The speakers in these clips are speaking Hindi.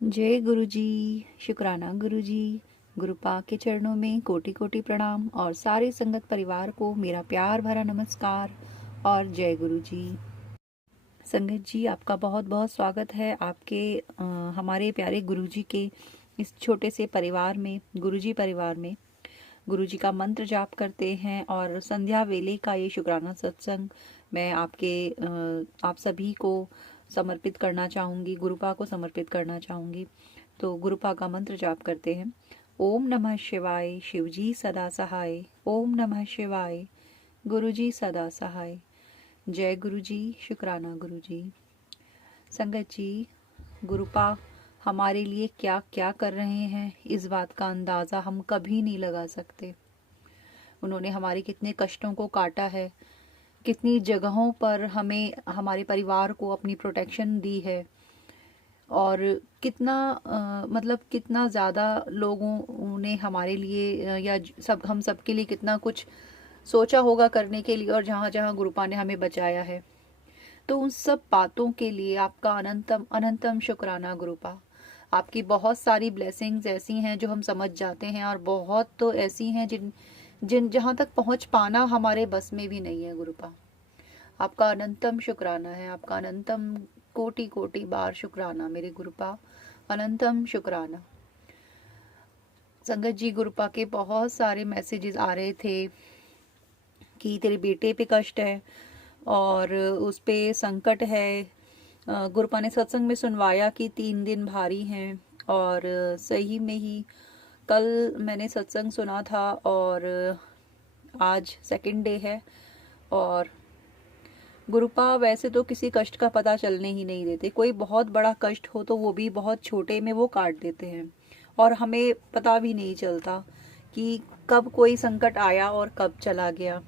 जय गुरु जी। शुक्राना गुरु जी। गुरुपा के चरणों में कोटि कोटि प्रणाम और सारे संगत परिवार को मेरा प्यार भरा नमस्कार और जय गुरु जी। संगत जी, आपका बहुत बहुत स्वागत है आपके हमारे प्यारे गुरु जी के इस छोटे से परिवार में, गुरु जी परिवार में। गुरु जी का मंत्र जाप करते हैं और संध्या वेले का ये शुक्राना सत्संग मैं आप सभी को समर्पित करना चाहूँगी, गुरुपा को समर्पित करना चाहूँगी। तो गुरुपा का मंत्र जाप करते हैं। ओम नमः शिवाय, शिवजी सदा सहाय। ओम नमः शिवाय, गुरु जी सदा सहाय। जय गुरु जी। शुक्राना गुरु जी। संगत जी, गुरुपा हमारे लिए क्या क्या कर रहे हैं, इस बात का अंदाज़ा हम कभी नहीं लगा सकते। उन्होंने हमारे कितने कष्टों को काटा है, कितनी जगहों पर हमें, हमारे परिवार को अपनी प्रोटेक्शन दी है और कितना कितना ज़्यादा लोगों ने हमारे लिए हम सब के लिए कितना कुछ सोचा होगा करने के लिए, और जहाँ जहाँ गुरुपा ने हमें बचाया है। तो उन सब बातों के लिए आपका अनंतम अनंतम शुक्राना गुरुपा। आपकी बहुत सारी ब्लेसिंग्स ऐसी हैं जो हम समझ जाते हैं, और बहुत तो ऐसी हैं जिन जिन जहाँ तक पहुँच पाना हमारे बस में भी नहीं है गुरुपा। आपका अनंतम शुक्राना है, आपका अनंतम कोटि कोटि बार शुक्राना मेरे गुरुपा। अनंतम शुक्राना। संगत जी, गुरुपा के बहुत सारे मैसेजेस आ रहे थे कि तेरे बेटे पे कष्ट है और उस पे संकट है। गुरुपा ने सत्संग में सुनवाया कि 3 दिन भारी हैं, और सही में ही कल मैंने सत्संग सुना था और आज सेकंड डे है। और गुरुपा वैसे तो किसी कष्ट का पता चलने ही नहीं देते। कोई बहुत बड़ा कष्ट हो तो वो भी बहुत छोटे में वो काट देते हैं, और हमें पता भी नहीं चलता कि कब कोई संकट आया और कब चला गया।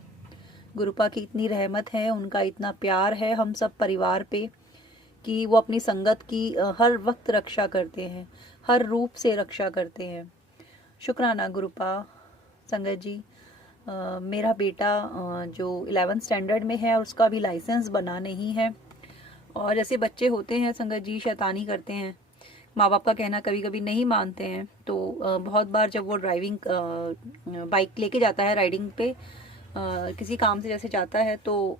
गुरुपा की इतनी रहमत है, उनका इतना प्यार है हम सब परिवार पे कि वो अपनी संगत की हर वक्त रक्षा करते हैं, हर रूप से रक्षा करते हैं। शुक्राना गुरुपा। संगत जी, मेरा बेटा जो 11th स्टैंडर्ड में है, उसका भी लाइसेंस बना नहीं है। और जैसे बच्चे होते हैं संगत जी, शैतानी करते हैं, माँ बाप का कहना कभी कभी नहीं मानते हैं। तो बहुत बार जब वो ड्राइविंग बाइक लेके जाता है राइडिंग पे, किसी काम से जैसे जाता है, तो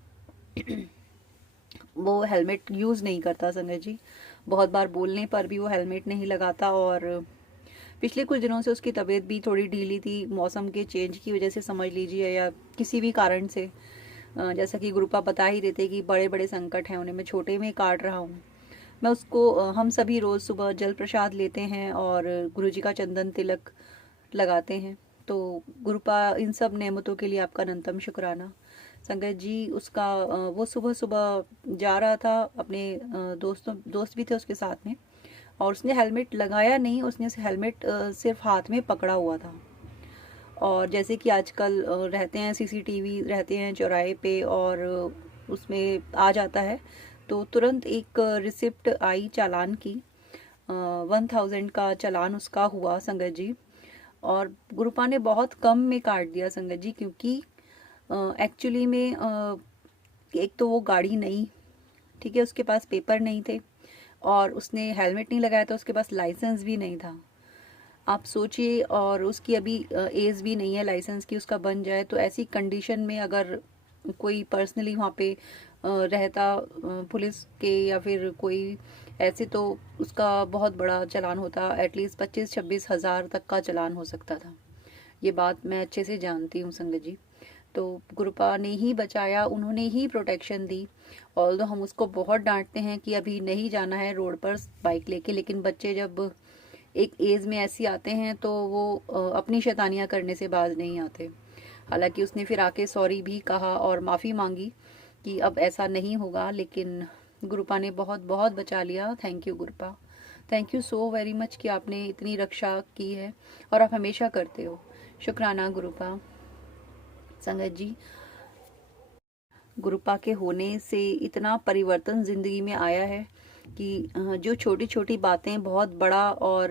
वो हेलमेट यूज़ नहीं करता संगत जी। बहुत बार बोलने पर भी वो हेलमेट नहीं लगाता, और पिछले कुछ दिनों से उसकी तबीयत भी थोड़ी ढीली थी, मौसम के चेंज की वजह से समझ लीजिए, या किसी भी कारण से। जैसा कि गुरुपा बता ही देते कि बड़े बड़े संकट हैं, उन्हें मैं छोटे में काट रहा हूँ। मैं उसको हम सभी रोज़ सुबह जल प्रसाद लेते हैं और गुरुजी का चंदन तिलक लगाते हैं। तो गुरुपा, इन सब नेमतों के लिए आपका अनंतम शुक्राना। संगत जी, उसका वो सुबह सुबह जा रहा था अपने दोस्त भी थे उसके साथ में, और उसने हेलमेट लगाया नहीं, उसने हेलमेट सिर्फ हाथ में पकड़ा हुआ था। और जैसे कि आजकल रहते हैं सीसीटीवी रहते हैं चौराहे पे, और उसमें आ जाता है, तो तुरंत एक रिसिप्ट आई चालान की। 1000 का चालान उसका हुआ संगत जी। और गुरुपा ने बहुत कम में काट दिया संगत जी, क्योंकि एक्चुअली में एक तो वो गाड़ी नहीं, ठीक है, उसके पास पेपर नहीं थे, और उसने हेलमेट नहीं लगाया था, उसके पास लाइसेंस भी नहीं था। आप सोचिए, और उसकी अभी एज भी नहीं है लाइसेंस की, उसका बन जाए तो ऐसी कंडीशन में अगर कोई पर्सनली वहाँ पे रहता पुलिस के या फिर कोई ऐसे, तो उसका बहुत बड़ा चालान होता, एटलीस्ट 25-26 हज़ार तक का चालान हो सकता था। ये बात मैं अच्छे से जानती हूँ संगत जी। तो गुरुपा ने ही बचाया, उन्होंने ही प्रोटेक्शन दी। ऑल्दो हम उसको बहुत डांटते हैं कि अभी नहीं जाना है रोड पर बाइक लेके, लेकिन बच्चे जब एक एज में ऐसी आते हैं तो वो अपनी शैतानियाँ करने से बाज नहीं आते। हालांकि उसने फिर आके सॉरी भी कहा और माफ़ी मांगी कि अब ऐसा नहीं होगा, लेकिन गुरुपा ने बहुत बहुत बचा लिया। Thank you गुरुपा, thank you so very much कि आपने इतनी रक्षा की है, और आप हमेशा करते हो। शुक्राना गुरुपा। संगत जी, गुरुपा के होने से इतना परिवर्तन ज़िंदगी में आया है कि जो छोटी छोटी बातें बहुत बड़ा और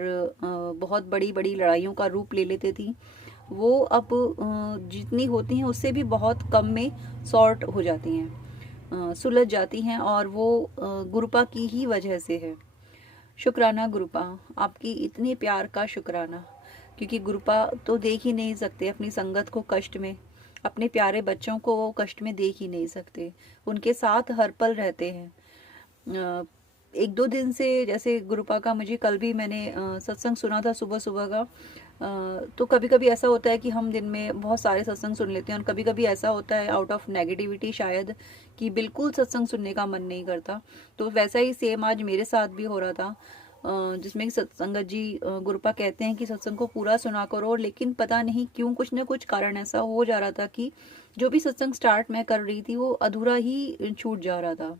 बहुत बड़ी बड़ी लड़ाइयों का रूप ले लेती थी, वो अब जितनी होती हैं उससे भी बहुत कम में सॉर्ट हो जाती हैं, सुलझ जाती हैं, और वो गुरुपा की ही वजह से है। शुक्राना गुरुपा, आपकी इतने प्यार का शुक्राना, क्योंकि गुरुपा तो देख ही नहीं सकते अपनी संगत को कष्ट में, अपने प्यारे बच्चों को वो कष्ट में देख ही नहीं सकते, उनके साथ हर पल रहते हैं। एक दो दिन से जैसे गुरुपा का मुझे कल भी मैंने सत्संग सुना था सुबह सुबह का। तो कभी कभी ऐसा होता है कि हम दिन में बहुत सारे सत्संग सुन लेते हैं, और कभी कभी ऐसा होता है आउट ऑफ नेगेटिविटी शायद कि बिल्कुल सत्संग सुनने का मन नहीं करता। तो वैसा ही सेम आज मेरे साथ भी हो रहा था, जिसमें कि सत्संगत जी गुरुपा कहते हैं कि सत्संग को पूरा सुना करो, लेकिन पता नहीं क्यों कुछ न कुछ कारण ऐसा हो जा रहा था कि जो भी सत्संग स्टार्ट मैं कर रही थी वो अधूरा ही छूट जा रहा था।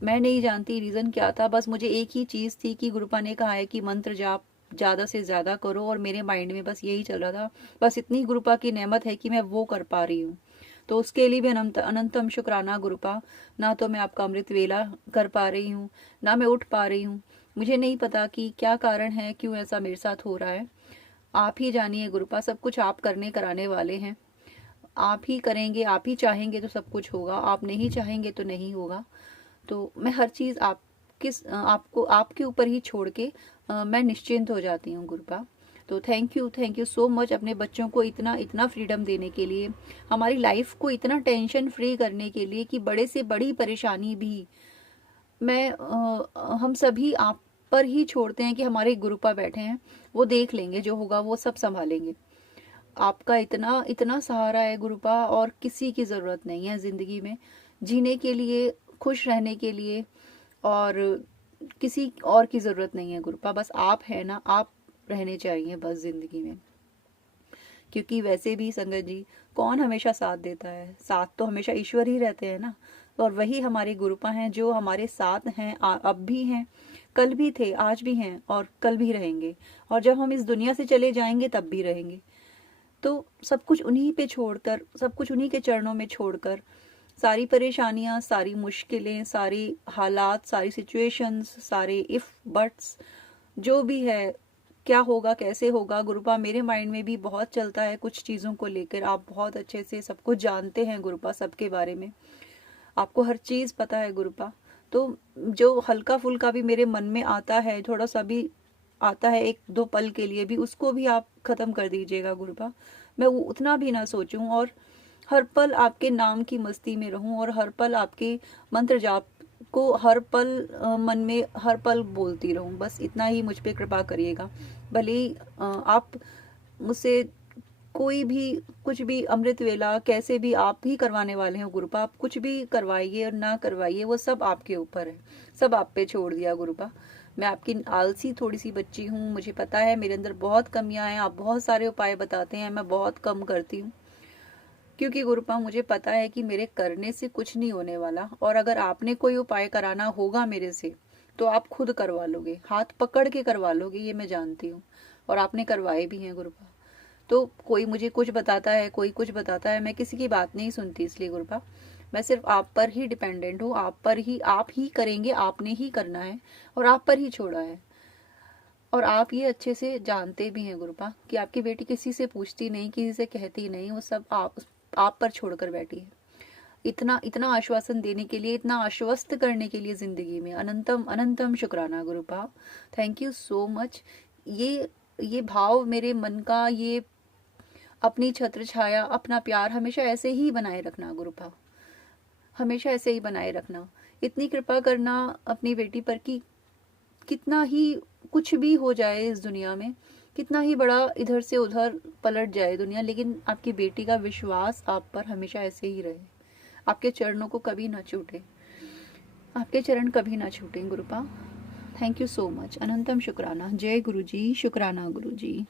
मैं नहीं जानती रीज़न क्या था, बस मुझे एक ही चीज़ थी कि गुरुपा ने कहा है कि मंत्र जाप ज़्यादा से ज़्यादा करो, और मेरे माइंड में बस यही चल रहा था। बस इतनी गुरुपा की नेमत है कि मैं वो कर पा रही हूँ, तो उसके लिए भी अनंतम शुक्राना गुरुपा। ना तो मैं आपका अमृत वेला कर पा रही हूँ, ना मैं उठ पा रही हूँ। मुझे नहीं पता कि क्या कारण है, क्यों ऐसा मेरे साथ हो रहा है। आप ही जानिए गुरुपा, सब कुछ आप करने कराने वाले हैं। आप ही करेंगे, आप ही चाहेंगे तो सब कुछ होगा, आप नहीं चाहेंगे तो नहीं होगा। तो मैं हर चीज़ आपको आपके ऊपर ही छोड़ के मैं निश्चिंत हो जाती हूँ गुरुपा। तो थैंक यू सो मच अपने बच्चों को इतना इतना फ्रीडम देने के लिए, हमारी लाइफ को इतना टेंशन फ्री करने के लिए कि बड़े से बड़ी परेशानी भी हम सभी आप पर ही छोड़ते हैं कि हमारे गुरुपा बैठे हैं, वो देख लेंगे, जो होगा वो सब संभालेंगे। आपका इतना इतना सहारा है गुरुपा, और किसी की ज़रूरत नहीं है ज़िंदगी में जीने के लिए, खुश रहने के लिए, और किसी और की ज़रूरत नहीं है गुरुपा। बस आप है ना, आप रहने चाहिए बस ज़िंदगी में। क्योंकि वैसे भी संगत जी, कौन हमेशा साथ देता है? साथ तो हमेशा ईश्वर ही रहते हैं ना, और वही हमारे गुरुपा हैं जो हमारे साथ हैं, अब भी हैं, कल भी थे, आज भी हैं, और कल भी रहेंगे, और जब हम इस दुनिया से चले जाएंगे तब भी रहेंगे। तो सब कुछ उन्हीं पे छोड़कर, सब कुछ उन्हीं के चरणों में छोड़कर, सारी परेशानियां, सारी मुश्किलें, सारी हालात, सारी सिचुएशंस, सारे इफ बट्स, जो भी है, क्या होगा कैसे होगा, गुरुपा मेरे माइंड में भी बहुत चलता है कुछ चीज़ों को लेकर। आप बहुत अच्छे से सब कुछ जानते हैं गुरुपा, सबके बारे में आपको हर चीज़ पता है गुरुपा। तो जो हल्का फुल्का भी मेरे मन में आता है, थोड़ा सा भी आता है एक दो पल के लिए भी, उसको भी आप खत्म कर दीजिएगा गुरुपा। मैं वो उतना भी ना सोचूं, और हर पल आपके नाम की मस्ती में रहूं, और हर पल आपके मंत्र जाप को हर पल मन में हर पल बोलती रहूं। बस इतना ही मुझ पे कृपा करिएगा। भले ही आप मुझसे कोई भी कुछ भी अमृत वेला कैसे भी आप ही करवाने वाले हैं गुरुपा, आप कुछ भी करवाइए और ना करवाइए, वो सब आपके ऊपर है, सब आप पे छोड़ दिया गुरुपा। मैं आपकी आलसी थोड़ी सी बच्ची हूँ, मुझे पता है मेरे अंदर बहुत कमियां हैं, आप बहुत सारे उपाय बताते हैं, मैं बहुत कम करती हूँ, क्योंकि गुरुपा मुझे पता है कि मेरे करने से कुछ नहीं होने वाला, और अगर आपने कोई उपाय कराना होगा मेरे से तो आप खुद करवा लोगे, हाथ पकड़ के करवा लोगे, ये मैं जानती हूँ, और आपने करवाए भी हैं गुरुपा। तो कोई मुझे कुछ बताता है, कोई कुछ बताता है, मैं किसी की बात नहीं सुनती, इसलिए गुरुपा मैं सिर्फ आप पर ही डिपेंडेंट हूँ, आप ही करेंगे, आपने ही करना है, और आप पर ही छोड़ा है। और आप ये अच्छे से जानते भी हैं गुरुपा कि आपकी बेटी किसी से पूछती नहीं, किसी से कहती नहीं, वो सब आप पर छोड़कर बैठी है। इतना इतना आश्वासन देने के लिए, इतना आश्वस्त करने के लिए जिंदगी में अनंतम अनंतम शुक्राना गुरुपा। Thank you so much. ये भाव मेरे मन का, ये अपनी छत्र छाया, अपना प्यार हमेशा ऐसे ही बनाए रखना गुरुपा, हमेशा ऐसे ही बनाए रखना। इतनी कृपा करना अपनी बेटी पर कि कितना ही कुछ भी हो जाए इस दुनिया में, कितना ही बड़ा इधर से उधर पलट जाए दुनिया, लेकिन आपकी बेटी का विश्वास आप पर हमेशा ऐसे ही रहे, आपके चरणों को कभी ना छूटे, आपके चरण कभी ना छूटे गुरुपा। Thank you so much. अनंतम शुक्राना। जय गुरु जी। शुक्राना गुरु जी।